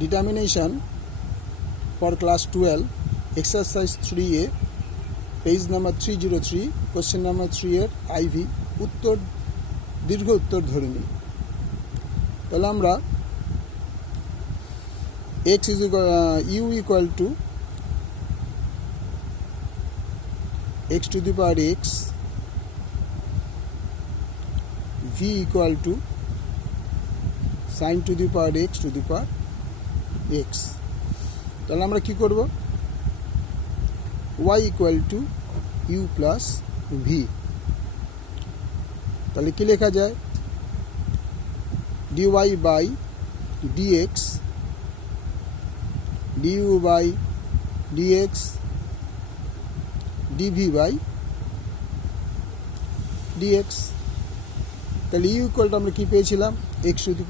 determination for class 12 exercise 3a page number three zero three question number three এর IV উত্তর, দীর্ঘ উত্তর ধরে নিই। তাহলে আমরা x is u equal to x to the power x v equal to sine to the power x to the power x তাহলে আমরা কি করব? y equal to u plus v তাহলে কি লেখা যায়? dy by dx, du by dx, dv by dx তাহলে u ইকুয়ালটা আমরা কি পেয়েছিলাম? এক্স টু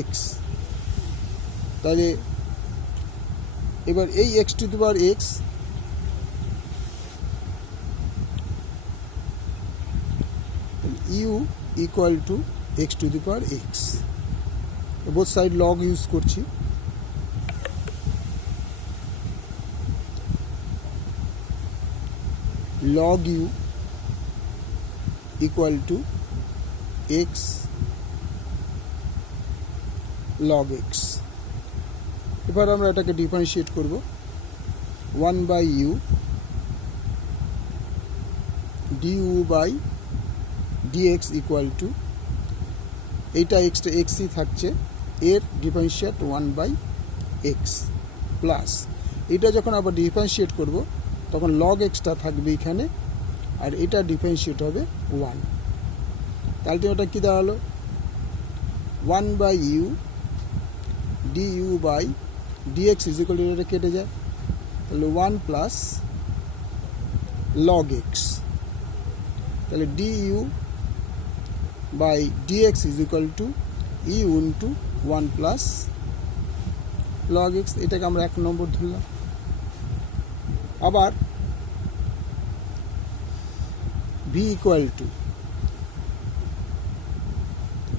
এক্স তাহলে এবার এই x to the power x u equal to x to the power x both side log use করছি। Log u equal to x log x এবার আমরা এটাকে ডিফারেন্সিয়েট করব। One by u d u by d x equal to এইটা এক্সটা এক্সই থাকছে, এর differentiate one by x plus এটা যখন আবার ডিফারেন্সিয়েট করব, তখন লগ এক্সটা থাকবে এখানে, আর এটা ডিফারেন্সিয়েট হবে ওয়ান তাহলে ওটা কী দাঁড়াল? One by u d u by d x is equal এটা কেটে যায় তাহলে ওয়ান প্লাস লগ এক্স তাহলে d u by d x is equal to u into one plus log x এটাকে আমরা এক নম্বর ধরলাম। আবার v equal to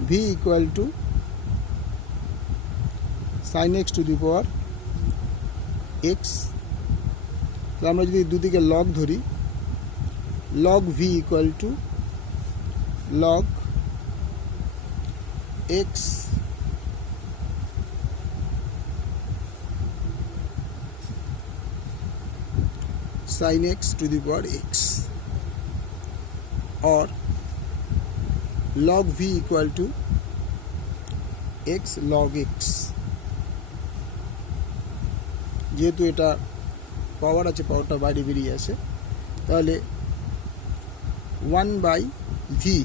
v equal to sine x to the power x আমরা যদি দুদিকে লগ ধরি log v equal to log x sin x to the power x or log v equal to x log x যেহেতু এটা power আছে পাওয়ারটা বাইরে বেরিয়ে আসে, তাহলে one by v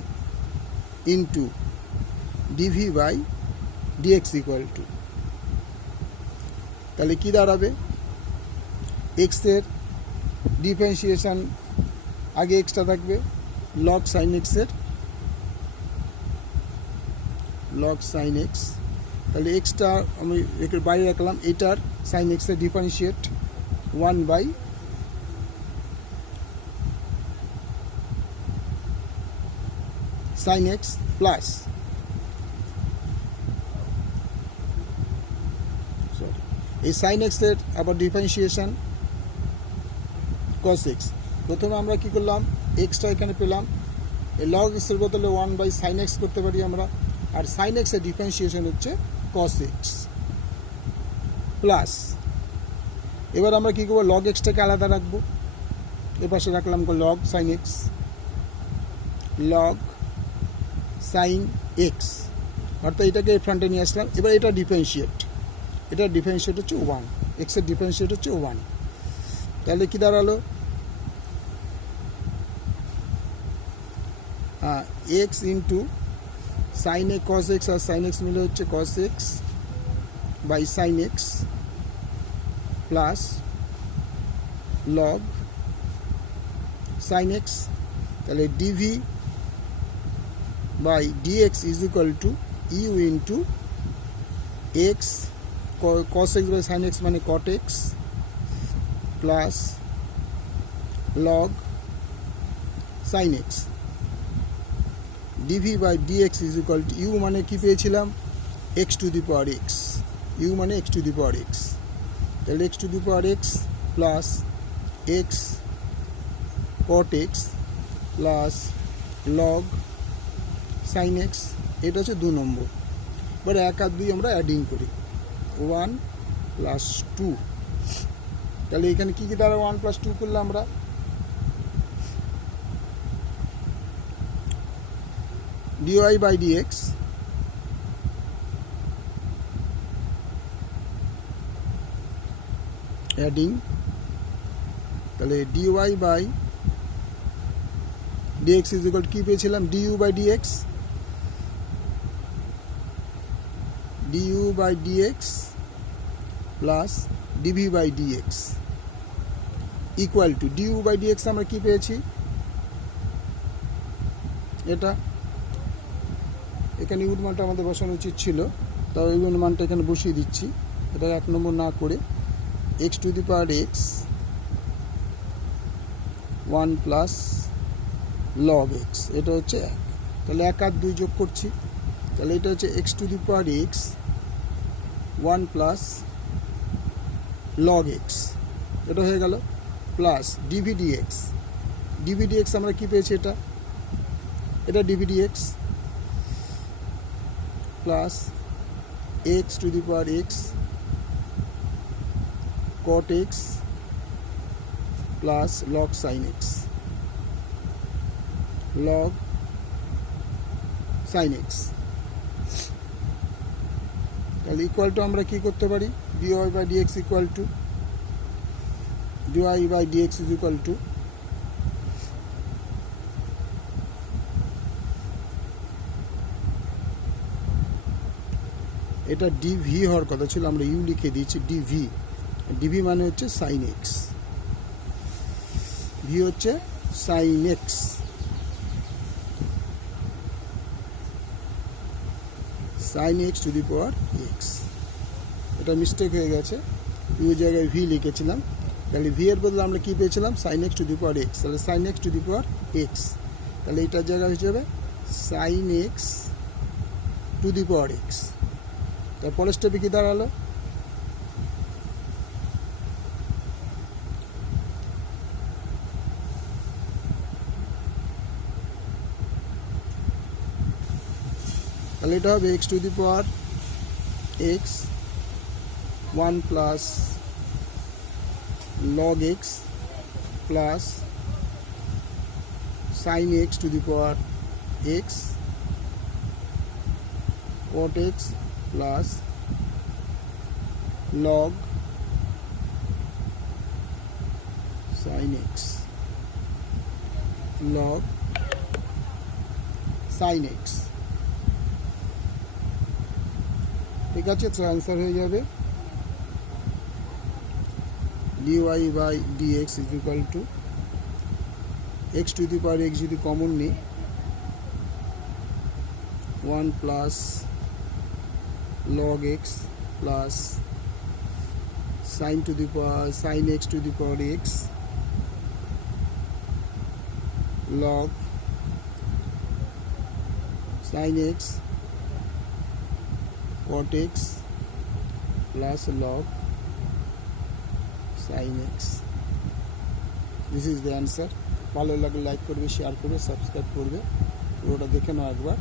into d v by d x equal to তাহলে কী দাঁড়াবে? এক্সের ডিফারেন্সিয়েশান আগে এক্সটা থাকবে লগ সাইন এক্সের লগ সাইন এক্স তাহলে এক্সটা আমি এর বাইরে রাখলাম, এটার সাইন এক্সের differentiate one by sin x plus sorry এই sin x এর আবার ডিফারেন্সিয়েশন cos x প্রথমে আমরা কি করলাম? এক্সটা এখানে পেলাম। এই x এর বদলে ওয়ান বাই সাইন এক্স করতে পারি আমরা। আর সাইন এক্সের ডিফারেন্সিয়েশন হচ্ছে cos x প্লাস এবার আমরা কি করব? log এক্সটাকে আলাদা রাখব। এ পাশে রাখলাম log sine x log sine x অর্থাৎ এটাকে ফ্রন্টে নিয়ে আসলাম। এবার এটা ডিফারেন্সিয়েট এটা ডিফারেন্সিয়েট হচ্ছে ওয়ান এক্সের ডিফারেন্সিয়েট হচ্ছে ওয়ান তাহলে কী দাঁড়াল? এক্স ইন্টু সাইন এ কস এক্স আর সাইন এক্স মিলে হচ্ছে cos x by sine x plus log sine x তাহলে d v by dx is equal to u into x co- cos x by sin x মানে cot x plus log sin x dv by dx is equal to u মানে কি পেয়েছিলাম x to the power x u মানে x to the power x তাহলে x to the power x plus x cot x plus log sine x এটা হচ্ছে দু নম্বর। এবার এক আর দুই আমরা অ্যাডিং করি। ওয়ান প্লাস টু তাহলে এখানে কী কী দ্বারা ওয়ান প্লাস টু করলে আমরা? D y by d x adding তাহলে d y by d x is equal কী পেয়েছিলাম? D u by d x d u by d x plus d v by d x equal to d u by d x আমরা কী পেয়েছি? এটা এখানে your মানটা আমাদের বসানো উচিত ছিল, তাও ইউর মানটা এখানে বসিয়ে দিচ্ছি, এটা এক নম্বর না করে x to the power x one plus log x এটা হচ্ছে এক। তাহলে এক আর দুই যোগ করছি। তাহলে এটা হচ্ছে x to the power x one plus log x এটা হয়ে গেল plus d v d x d v d x আমরা কী পেয়েছি এটা? এটা d v d x plus x to the power x cot x plus log sin x. Log sin x. তাহলে equal to আমরা কি করতে পারি? D y by d x equal to d y by d x is equal to এটা DV হওয়ার কথা ছিল, আমরা ইউ লিখে দিয়েছি ডিভি ডিভি মানে হচ্ছে সাইন এক্স ভি হচ্ছে sine x sine x to the power x এটা মিস্টেক হয়ে গেছে। ইউ জায়গায় ভি লিখেছিলাম। তাহলে ভি এর বদলে আমরা কী পেয়েছিলাম? Sine x to the power x তাহলে sine x to the power x তাহলে এটার জায়গা যাবে sine x to the power x তারপরের স্টেপে কী দাঁড়াল? তাহলে এটা হবে x to the power x one plus log x plus sine x to the power x cot x plus log sin x, log sin x. ঠিক আছে answer হয়ে যাবে। D y by d x is equal to x to the power x যদি common নিই one plus log x plus sine to the power sine x to the power x log sin x cot x plus log sin x. This is the answer. ভালো লাগলে like করবে share করবে subscribe করবে। পুরোটা দেখে নাও একবার।